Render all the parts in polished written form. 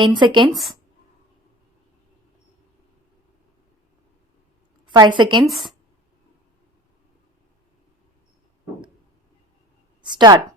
10 seconds. 5 seconds. Start.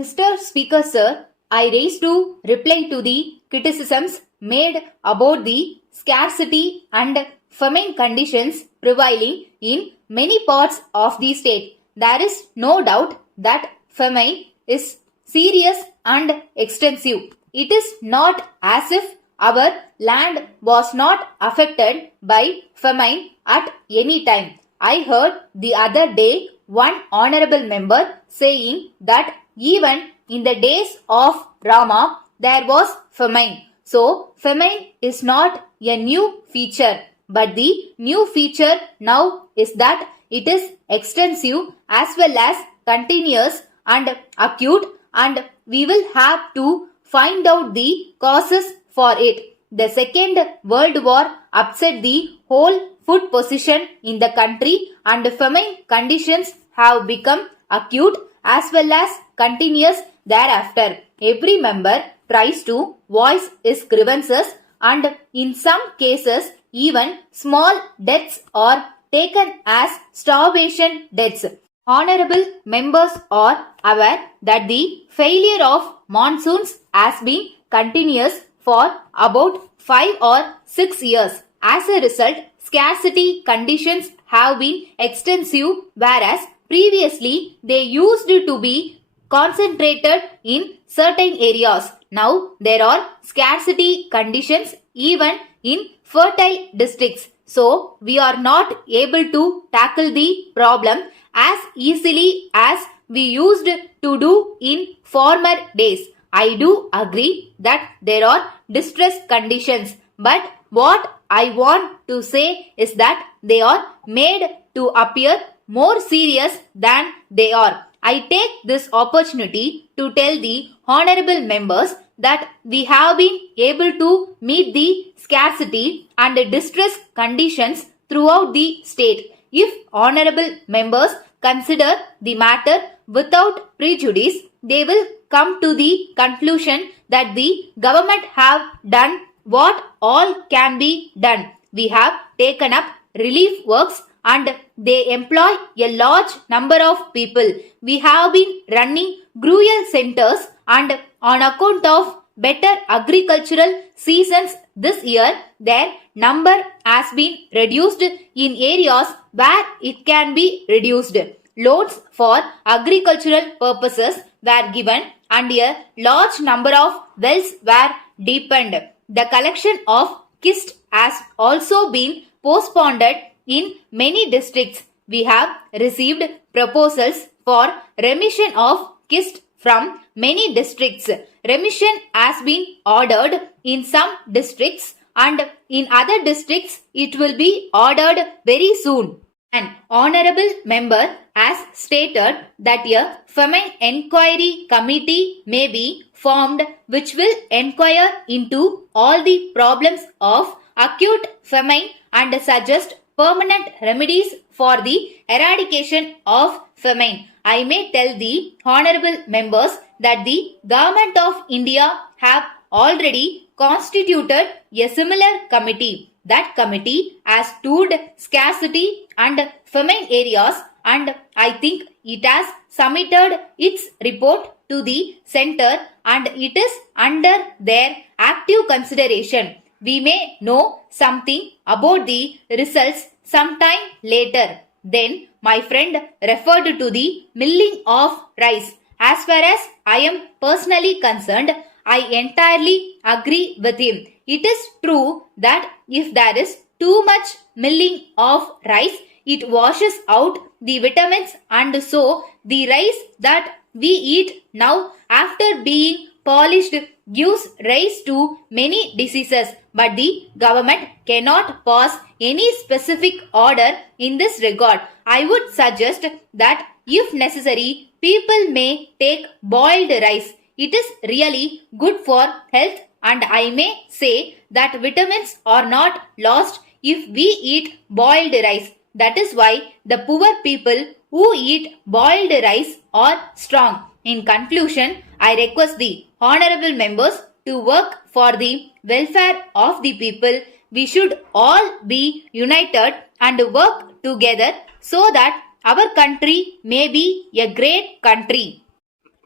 Mr. Speaker Sir, I raise to reply to the criticisms made about the scarcity and famine conditions prevailing in many parts of the state. There is no doubt that famine is serious and extensive. It is not as if our land was not affected by famine at any time. I heard the other day one honorable member saying that even in the days of Rama there was famine. So famine is not a new feature, but the new feature now is that it is extensive as well as continuous and acute, and we will have to find out the causes for it. The Second World War upset the whole food position in the country, and famine conditions have become acute as well as continuous thereafter. Every member tries to voice his grievances, and in some cases even small deaths are taken as starvation deaths. Honorable members are aware that the failure of monsoons has been continuous for about 5 or 6 years. As a result, scarcity conditions have been extensive, whereas previously they used to be concentrated in certain areas. Now there are scarcity conditions even in fertile districts. So we are not able to tackle the problem as easily as we used to do in former days. I do agree that there are distress conditions, but what I want to say is that they are made to appear more serious than they are. I take this opportunity to tell the honorable members that we have been able to meet the scarcity and distress conditions throughout the state. If honorable members consider the matter without prejudice, they will come to the conclusion that the government have done what all can be done. We have taken up relief works and they employ a large number of people. We have been running rural centers, and on account of better agricultural seasons this year, their number has been reduced in areas where it can be reduced. Loans for agricultural purposes were given and a large number of wells were deepened. The collection of kist has also been postponed in many districts. We have received proposals for remission of kist from many districts. Remission has been ordered in some districts, and in other districts it will be ordered very soon. An honorable member has stated that a famine enquiry committee may be formed which will inquire into all the problems of acute famine and suggest permanent remedies for the eradication of famine. I may tell the honorable members that the Government of India have already constituted a similar committee. That committee has toured scarcity and famine areas, and I think it has submitted its report to the center and it is under their active consideration. We may know something about the results sometime later. Then my friend referred to the milling of rice. As far as I am personally concerned, I entirely agree with him. It is true that if there is too much milling of rice, it washes out the vitamins, and so the rice that we eat now after being polished gives rise to many diseases. But the government cannot pass any specific order in this regard. I would suggest that if necessary, people may take boiled rice. It is really good for health, and I may say that vitamins are not lost if we eat boiled rice. That is why the poor people who eat boiled rice are strong. In conclusion, I request the honorable members to work for the welfare of the people. We should all be united and work together so that our country may be a great country.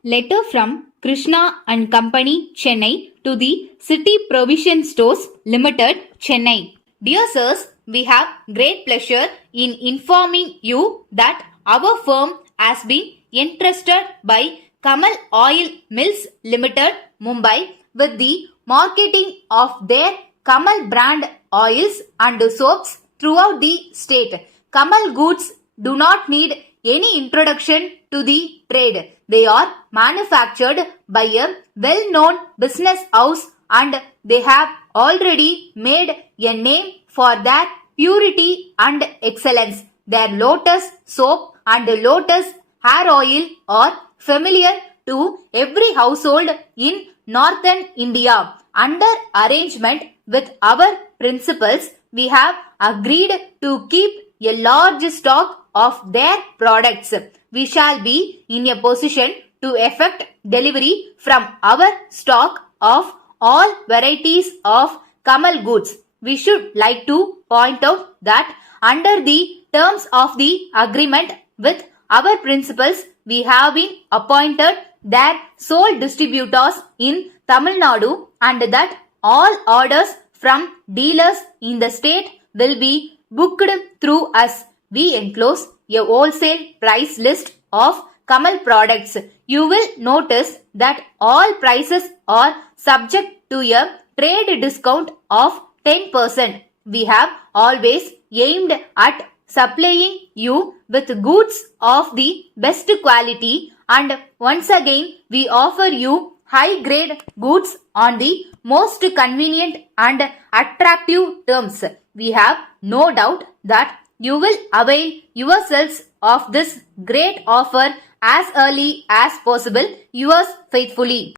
Letter from Krishna and Company, Chennai to the City Provision Stores Limited, Chennai. Dear sirs, we have great pleasure in informing you that our firm has been entrusted by Kamal Oil Mills Limited, Mumbai with the marketing of their Kamal brand oils and soaps throughout the state. Kamal goods do not need any introduction to the trade. They are manufactured by a well-known business house and they have already made a name for their purity and excellence. Their lotus soap and lotus hair oil are familiar to every household in northern India. Under arrangement with our principals, we have agreed to keep a large stock of their products. We shall be in a position to effect delivery from our stock of all varieties of Kamal goods. We should like to point out that under the terms of the agreement with our principals, we have been appointed their sole distributors in Tamil Nadu and that all orders from dealers in the state will be booked through us. We enclose a wholesale price list of Kamal products. You will notice that all prices are subject to a trade discount of 10%. We have always aimed at supplying you with goods of the best quality and once again we offer you high grade goods on the most convenient and attractive terms. We have no doubt that you will avail yourselves of this great offer as early as possible. Yours faithfully.